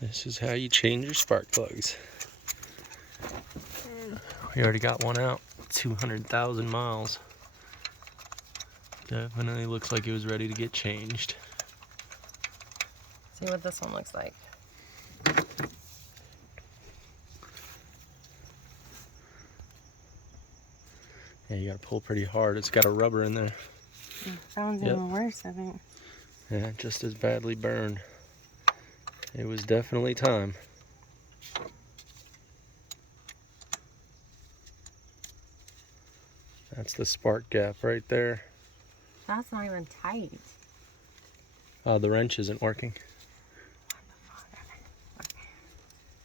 This is how you change your spark plugs. We already got one out, 200,000 miles. Definitely looks like it was ready to get changed. See what this one looks like. Yeah, you gotta pull pretty hard. It's got a rubber in there. That one's even worse, I think. Yeah, just as badly burned. It was definitely time. That's the spark gap right there. That's not even tight. The wrench isn't working.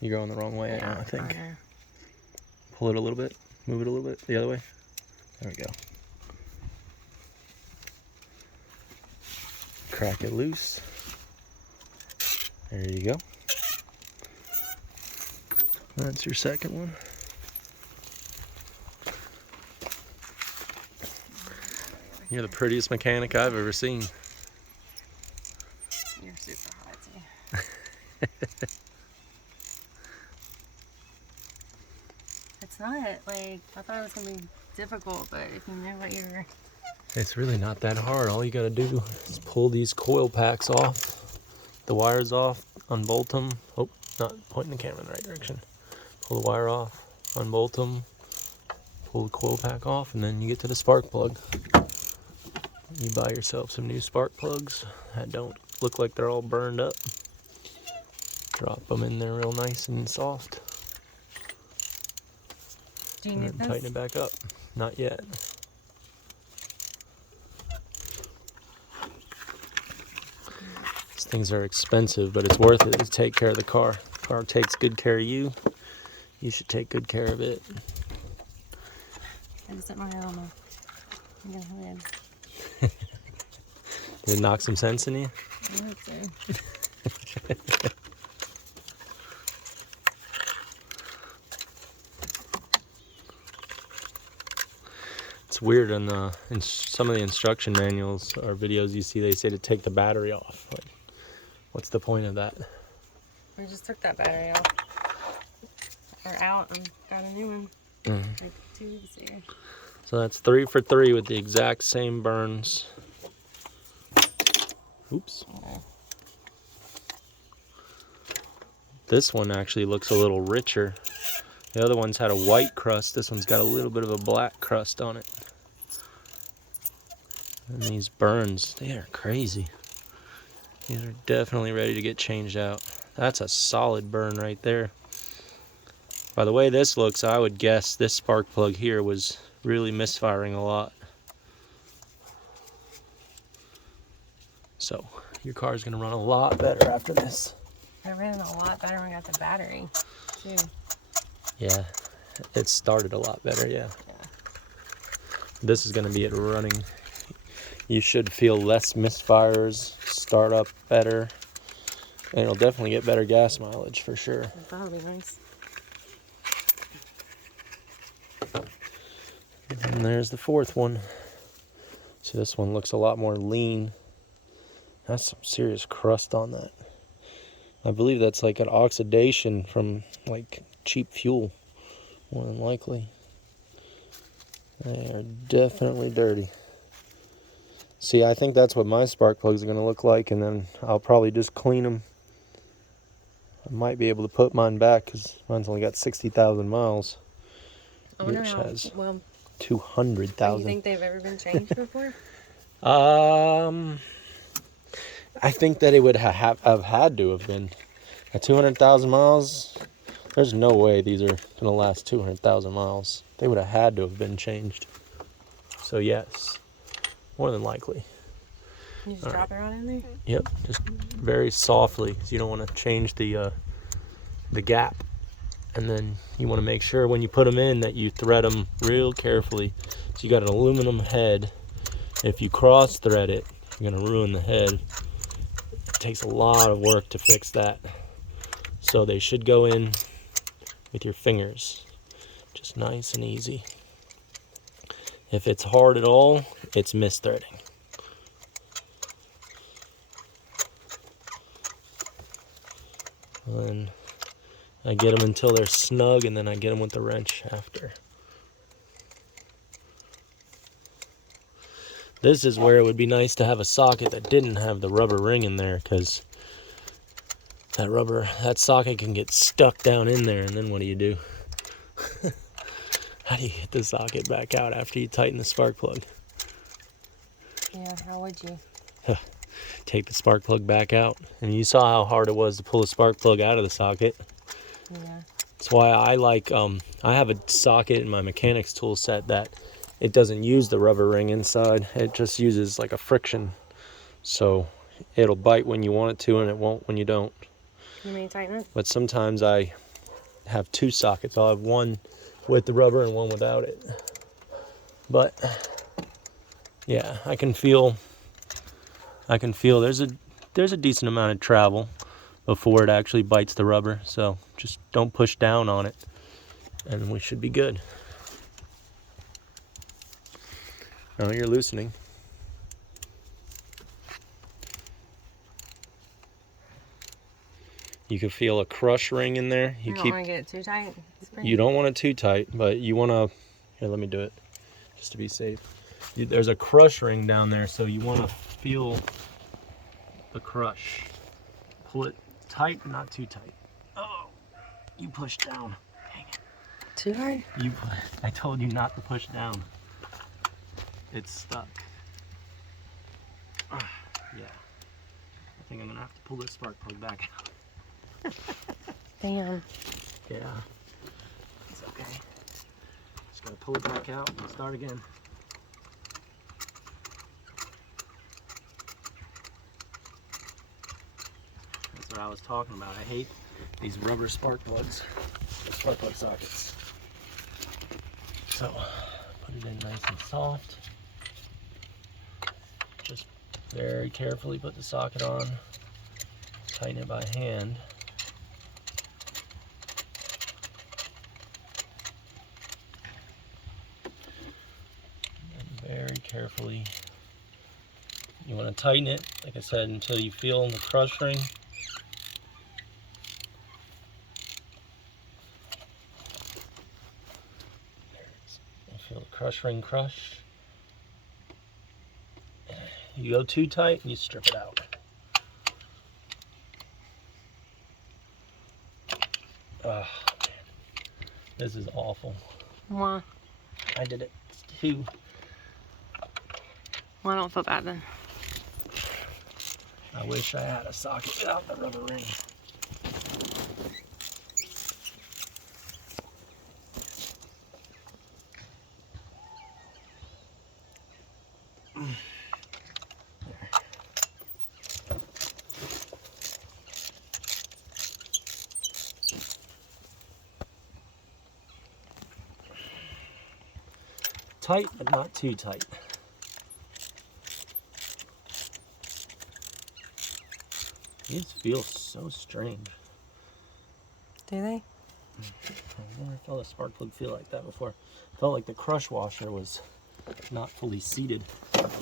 You're going the wrong way, Yeah, I think. okay. Pull it a little bit. Move it a little bit the other way. There we go. Crack it loose. There you go. That's your second one. You're the prettiest mechanic I've ever seen. You're super hot too. It's not like, I thought it was gonna be difficult, but if you know what you're... It's really not that hard. All you gotta do is pull these coil packs off, the wires off, unbolt them. Oh, not pointing the camera in the right direction. Pull the wire off, unbolt them, pull the coil pack off, and then you get to the spark plug. You buy yourself some new spark plugs that don't look like they're all burned up. Drop them in there real nice and soft. Do you And need then this? tighten it back up. Not yet. These things are expensive, but it's worth it to take care of the car. The car takes good care of you. You should take good care of it. I just set my head on my head. Did it knock some sense in you? I hope so. It's weird in some of the instruction manuals or videos you see, they say to take the battery off. Like, what's the point of that? We just took that battery off. Or out and got a new one. Like 2 weeks ago. So that's 3 for 3 with the exact same burns. Oops. This one actually looks a little richer. The other one's had a white crust. This one's got a little bit of a black crust on it. And these burns, they are crazy. These are definitely ready to get changed out. That's a solid burn right there. By the way this looks, I would guess this spark plug here was really misfiring a lot. So your car's gonna run a lot better after this. It ran a lot better when I got the battery, too. Yeah, it started a lot better, yeah. This is gonna be it running. You should feel less misfires, start up better, and it'll definitely get better gas mileage for sure. That'll be nice. And there's the fourth one. See, this one looks a lot more lean. That's some serious crust on that. I believe that's like an oxidation from like cheap fuel, more than likely. They are definitely dirty. See, I think that's what my spark plugs are going to look like, and then I'll probably just clean them. I might be able to put mine back because mine's only got 60,000 miles. I wonder Yours how, has well, do 200,000. you think they've ever been changed before? I think that it would have had to have been. At 200,000 miles, there's no way these are going to last 200,000 miles. They would have had to have been changed. So yes, more than likely. You just drop it right in there? Yep, just very softly, because you don't want to change the gap. And then you want to make sure when you put them in that you thread them real carefully. So you got an aluminum head. If you cross thread it, you're going to ruin the head. It takes a lot of work to fix that. So they should go in with your fingers, just nice and easy. If it's hard at all, it's misthreading. And I get them until they're snug, and then I get them with the wrench after. This is where it would be nice to have a socket that didn't have the rubber ring in there, because that socket can get stuck down in there, and then what do? How do you get the socket back out after you tighten the spark plug? Yeah, how would you? Take the spark plug back out. And you saw how hard it was to pull the spark plug out of the socket. Yeah. That's why I like, I have a socket in my mechanics tool set that it doesn't use the rubber ring inside. It just uses like a friction. So it'll bite when you want it to, and it won't when you don't. You mean tighten it? But sometimes I have two sockets. I'll have one with the rubber and one without it. But yeah, I can feel there's a decent amount of travel before it actually bites the rubber. So just don't push down on it, and we should be good. Now you're loosening. You can feel a crush ring in there. You don't want to get it too tight? You don't want it too tight, but you want to... Here, let me do it, just to be safe. There's a crush ring down there, so you want to feel the crush. Pull it tight, not too tight. Oh, you push down. Dang it. Too hard? I told you not to push down. It's stuck. Yeah. I think I'm going to have to pull this spark plug back out. Damn. Yeah, it's okay. Just gotta pull it back out and start again. That's what I was talking about. I hate these rubber spark plug sockets. So, put it in nice and soft. Just very carefully put the socket on. Tighten it by hand. Very carefully. You want to tighten it, like I said, until you feel the crush ring. There it is. You feel the crush ring crush. You go too tight and you strip it out. Oh, man. This is awful. Why? I did it too. Well, I don't feel bad then. I wish I had a socket without the rubber ring. Tight, but not too tight. These feel so strange. Do they? I've never felt a spark plug feel like that before. Felt like the crush washer was not fully seated. Alright,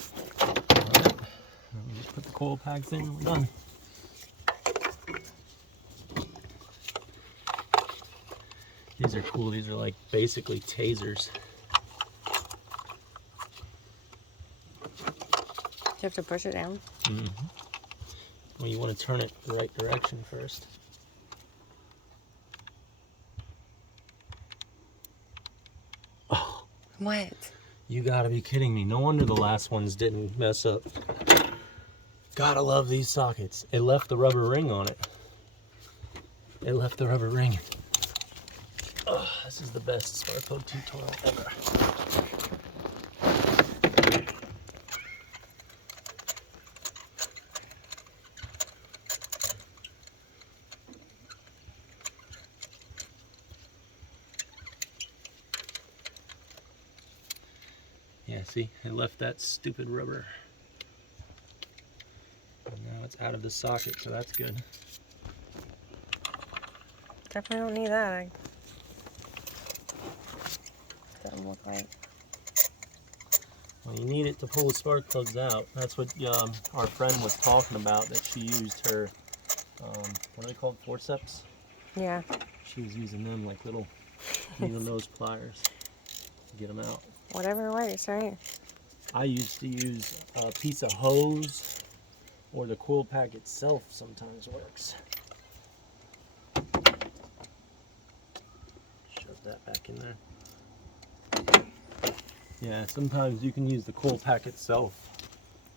we just put the coil packs in and we're done. These are cool. These are like basically tasers. Do you have to push it down? Mm-hmm. Well, you want to turn it the right direction first. Oh. What? You gotta be kidding me. No wonder the last ones didn't mess up. Gotta love these sockets. It left the rubber ring on it. It left the rubber ring. Oh, this is the best spark plug tutorial ever. Yeah, see, it left that stupid rubber. And now it's out of the socket, so that's good. Definitely don't need that. Doesn't look like. Well, you need it to pull the spark plugs out. That's what our friend was talking about, that she used her what are they called? Forceps? Yeah. She was using them like little nose pliers to get them out. Whatever works, right? I used to use a piece of hose, or the coil pack itself sometimes works. Shove that back in there. Yeah, sometimes you can use the coil pack itself.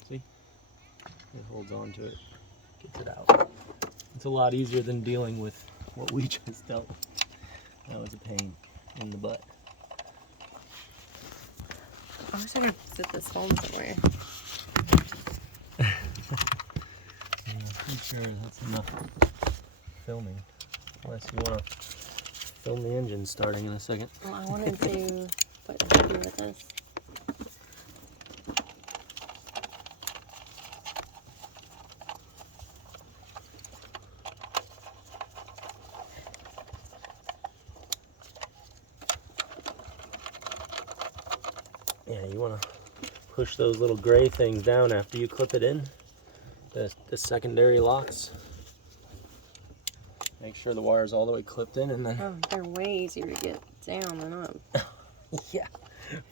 See? It holds on to it, gets it out. It's a lot easier than dealing with what we just dealt with. That was a pain in the butt. I wish I could sit this phone somewhere. Yeah, I'm sure that's enough filming. Unless you want to film the engine starting in a second. Well, I wanted to put Happy with this. Yeah, you want to push those little gray things down after you clip it in, the secondary locks. Make sure the wire's all the way clipped in, and then... Oh, they're way easier to get down than up. Yeah,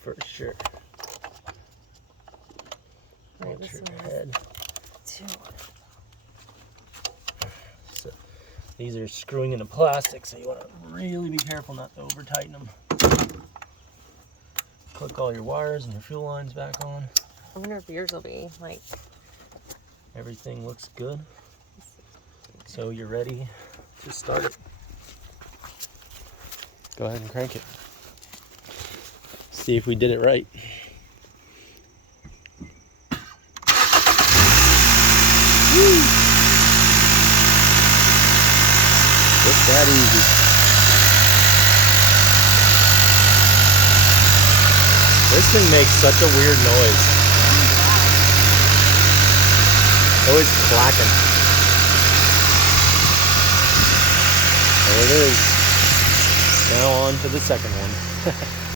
for sure. Right, Watch this your one head. Two. So, these are screwing into plastic, so you want to really be careful not to over tighten them. Click all your wires and your fuel lines back on. I wonder if yours will be like... Everything looks good. So you're ready to start it. Go ahead and crank it. See if we did it right. Woo! Just that easy. This thing makes such a weird noise. Always clacking. There it is. Now on to the second one.